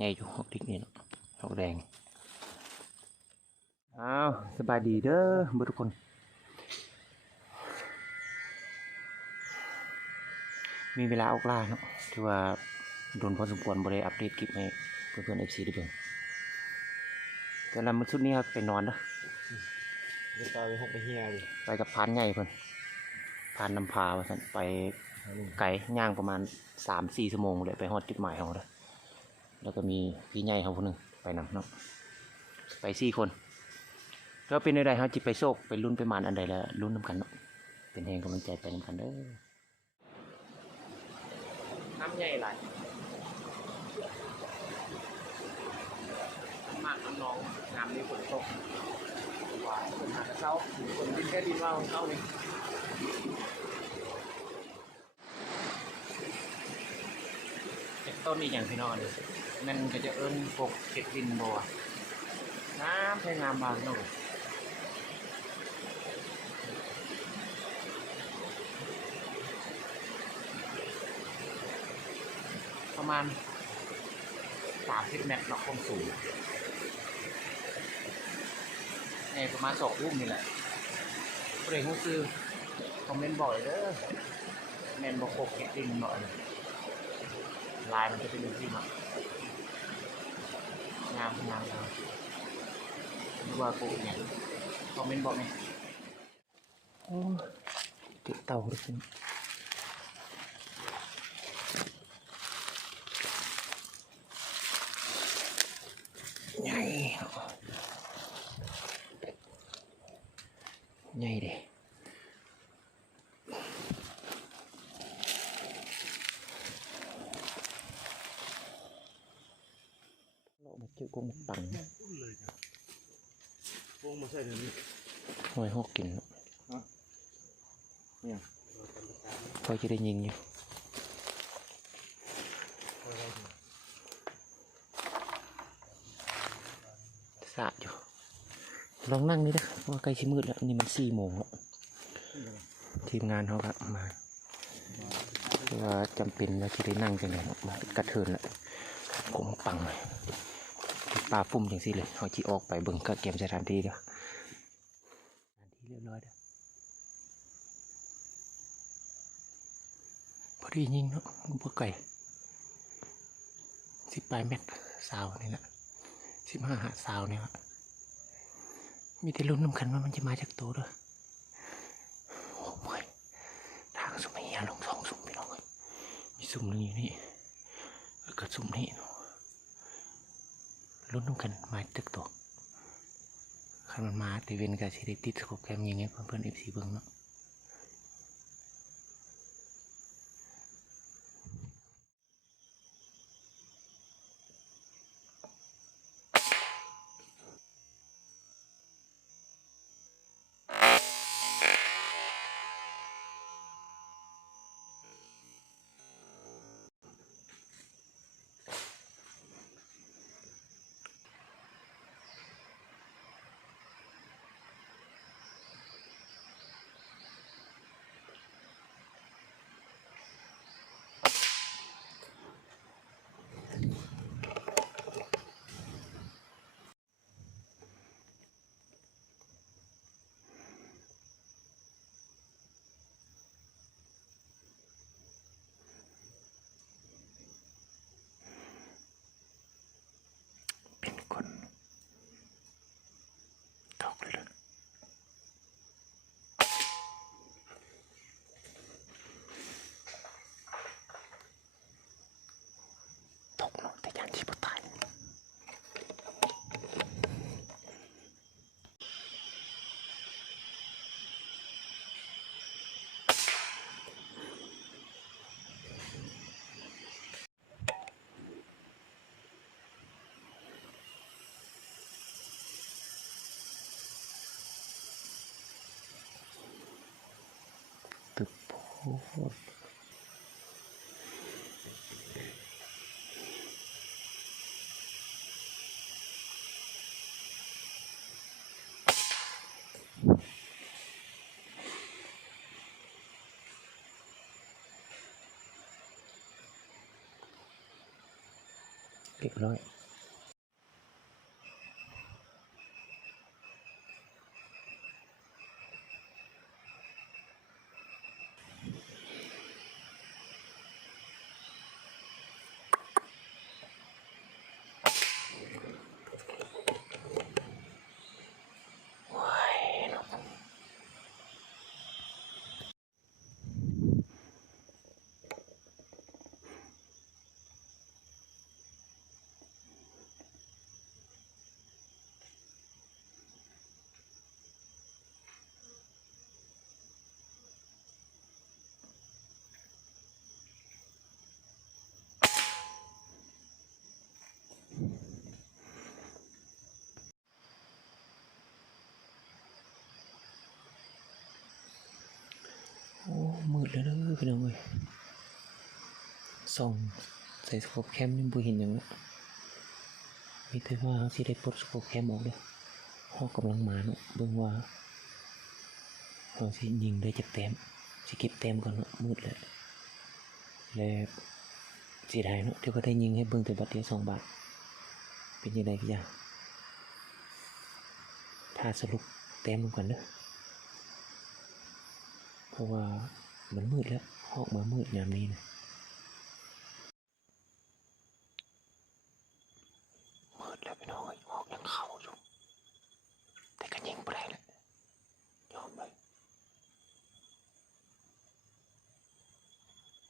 ใหญ่อยู่หกดิกนี่เนาะหกแดงอ้าวสบายดีเด้อทุกคนมีเวลาออกล่าเนาะถือว่าโดนพอสมควรบริอัปเดตคลิปให้เพื่อนๆ FC ได้เบิ่งแต่ละมื้อชุดนี้ครับไปนอนเนาะเดี๋ยวไปหกไปเฮียดิ ไปกับพานใหญ่เพิ่นพานนำพาว่าซั่นไปไกลย่างประมาณ 3-4 ชั่วโมงเลยไปฮอดจุดหมายของเราแล้วก็มีพี่ใหญ่เขาคนหนึงไปนำเนาะไป4 คนก็เป็นอะไรเขาจิไปโชคไปลุ้นไปมานอันใดแล้วลุ้นน้ำกันเนาะเป็นแห่งกำลังใจไปน้ำกันเด้อน้ำใหญ่หลายมากน้ำน้องน้ำนี้ฝนตกหวานฝนหากระเช้าฝนดินแค่ดินว่าของเขานี่ต้นนี้อย่างพี่น้องเลยนั่นก็จะเอิ้นปกเก็ดดินบัวน้ำใช้งามมากเนาะประมาณ30 เมตรเนาะความสูงในประมาณ2 รุ่มนี่แหละผู้ใดรู้ซื้อคอมเมนต์บอกเลยเด้อแมนบอกปกเก็ดดินหน่อยลายมันจะเป็นที่มันงามดูว่ากูเนี่ยคอมเมนต์บอกไงโอ้เก็บเต่าด้วยสิใหญ่ใหญ่ดิเรามาเจอกุ้งปังวงมาใส่เดี๋ยวนี้ หอยหอกกินเนี่ยพอจะได้ยิงอยู่สะอยู่ลองนั่งนี่นะว่าใกล้ชิมืดแล้วนี่มัน4 โมงแล้วทีมงานเขาก็มาว่าจำเป็นว่าจะได้นั่งจังไงมากระเทินแล้วกงปังเลยปลาฟุ่มอย่างสิเลยเขาจีออกไปเบิ่งก็เก็บสถานที่เด้อสถานที่เรียบร้อยเด้อพอดียิงเนาะพวกไก่18 เมตรสาวนี่แหละ15 หาสาวเนี่ยวะมีแต่ลุ้นน้ำกันว่ามันจะมาจากตัวด้วยโอ้ยทางสุ่มเฮียลง2 สุ่มพี่น้องเลยมีสุ่มนึงอยู่นี่แล้วก็สุ่มนี่ลุ้นน้ำกันมาจากตัวคันมันมาแต่เว้นกับสิได้ติดสกปแกมอย่างเงี้ยเพื่อนๆ FC เบิ่งเนาะเป็นคนตกเลยตกเนาะแต่ยันชิบตายตึกโพด เรียบร้อยโอ้มืดแล้วเด้อพี่น้องเอ้ยส่องใส่สโคปแคมนี่บ่เห็นหยังละมีแต่ว่าเขาสิได้ปลดสโคปแคมออกเด้อเขากำลังมาเนาะเบิ่งว่าเขาสิยิงได้จักแต้มสิเก็บแต้มก่อนเนาะมืดแล้วแล้วสิได้เนาะเดี๋ยวก็ได้ยิงให้เบิ่งแต่บัดเดียว2 บาทเป็นยังไงพี่ยาถ้าสรุปแต้มลงก่อนเด้อเพราะว่ามันมืดแล้วออกมามืดยามนี้นะมืดแล้วพี่น้องออกยังเข้าอยู่แต่ก็ยิงบ่ได้แล้วยอมเลย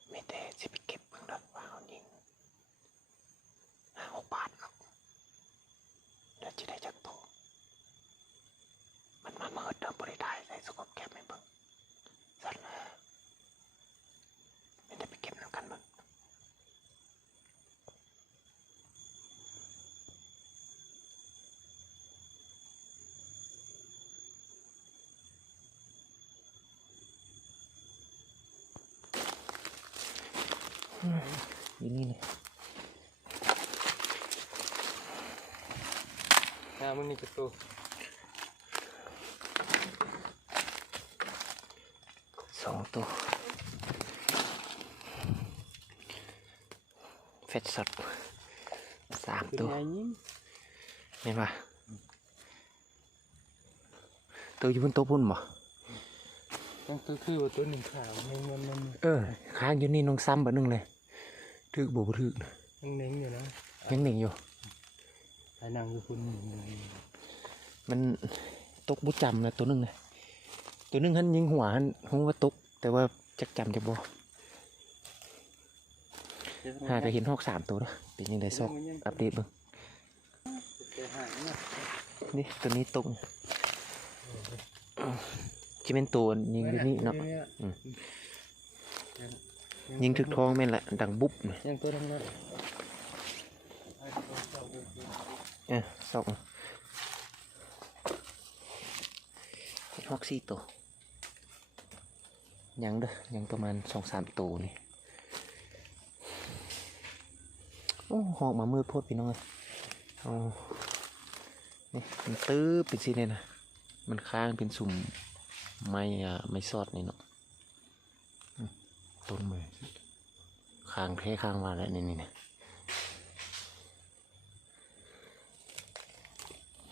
ไม่แต่สิไปเก็บเบิ่งดอกว่าเขายิง5-6 บาทเนาะแล้วจะได้จักโตมันมามืดเด้อบ่ได้ถ่ายใส่สกอปแคปให้เบิ่งสั่นแล้วไม่ได้ไปเก็บน้ำกันเบิ่งอยู่นี่เลย มึงนี่จะตัว 2 ตัวเฟสสด3 ตัวเห็นปะตัวอยู่บนโต๊ะพุ่นบ่ ต้องคือว่าตัวหนึ่งขาวมัน ค้างอยู่นี่น้องซ้ำแบบนึงเลยถึกบ่บ่ถึกนะ ยังเน้งอยู่นะ ยังหนึ่งอยู่ ไอ้นางอยู่คุณ มันตกบุจำนะตัวนึงเลยตัวนึงหันยิงหัวหันหัวาตกแต่ว่าจักจำจะบ่หาก็เห็นหอก3 ตัวแล้วเป็นยังไงซอกอัปเดตเบิ่งนี่ตัวนี้ตกจะเป็นตัวยิงตัวนี้เนาะยิงถึกท้องแม่นแหละดังบุ๊บนะ ยังตัวนั้นนะ ซอกหอก4 ตัวยังเด้อยังประมาณ2-3 ตัวนี่โอ้หอกมามืดโพดพี่น้องอ๋อนี่มันตื้อเป็นสิเนี่ยนะมันค้างเป็นสุ่มไม่ซอดนี่เนาะต้นมือค้างแค่ค้างมาแล้วนี่นะ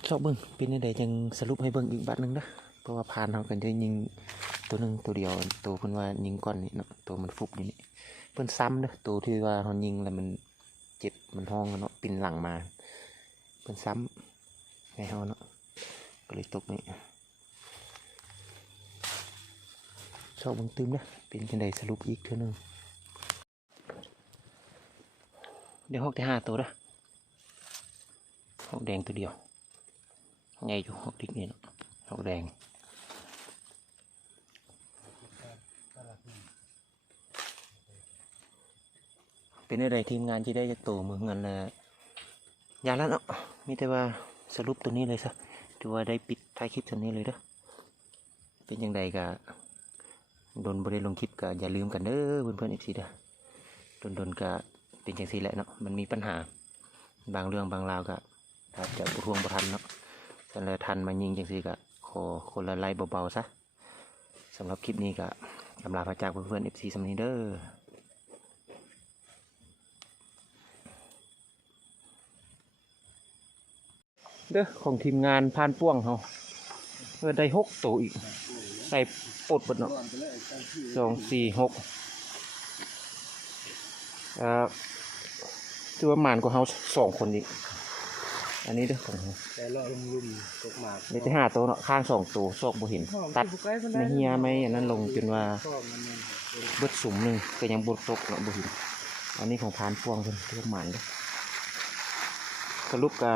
ชอบเบิ้งเป็นยังไงจังสรุปให้เบิ้งอีกบัดหนึงนะเพราะว่าผ่านเขากันจะยิงตัวหนึ่งตัวเดียวตัวเพิ่นว่ายิงก่อนนี่เนาะตัวมันฟุบอยู่นี่เพิ่นซ้ำเด้อตัวที่ว่าเขายิงแล้วมันเจ็บมันท้องเนาะปินหลังมาเพิ่นซ้ำให้เขาเนาะก็เลยตกนี่ชอบเบิ้งตื้มนะเป็นยังไงสรุปอีกเท่านึงเดี๋ยวหอกที่5 ตัวเด้อหอกแดงตัวเดียวไงอยู่หอกดิกนี่เนาะหอกแดงเป็นอะไรทีมงานที่ได้จะโตมือเงินละยาแล้วเนาะมีแต่ว่าสรุปตัวนี้เลยซะถือว่าได้ปิดท้ายคลิปตัวนี้เลยเด้อเป็นยังไงกะโดนบริลงคลิปกะอย่าลืมกันเด้อเพื่อนๆอีกสิเด้อโดนกะเป็นจังซี่แหละเนาะมันมีปัญหาบางเรื่องบางราวกะอาจจะบุทวงบุทันเนาะแต่ละทันมายิงจังซี่กะขอคนละไลค์เบาๆซะสำหรับคลิปนี้กะอำลาพระจากเพื่อนๆ FC สำนีเด้อ เด้อของทีมงานพานป่วงเขาได้6ตัวอีกใส่ปดเบิดเนาะ2 4 6ถือว่าหมานกว่าเขา2 คนอีกอันนี้เด้อของเขา แต่เลาะลุ่มๆตกหมาก ได้แต่5 ตัวเนาะข้าง2 ตัวซอกบ่เห็นตัดไม่เฮียไม่อันนั้นลงจนว่า ชอบมันเนี่ย เบิดสุ่มหนึ่งก็ยังบดตกเนาะบ่เห็นอันนี้ของพานป่วงเพิ่นถือว่าหมานเด้อสรุปก็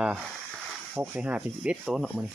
6 ใส่ 5 เป็น11 ตัวเนาะมื้อนี้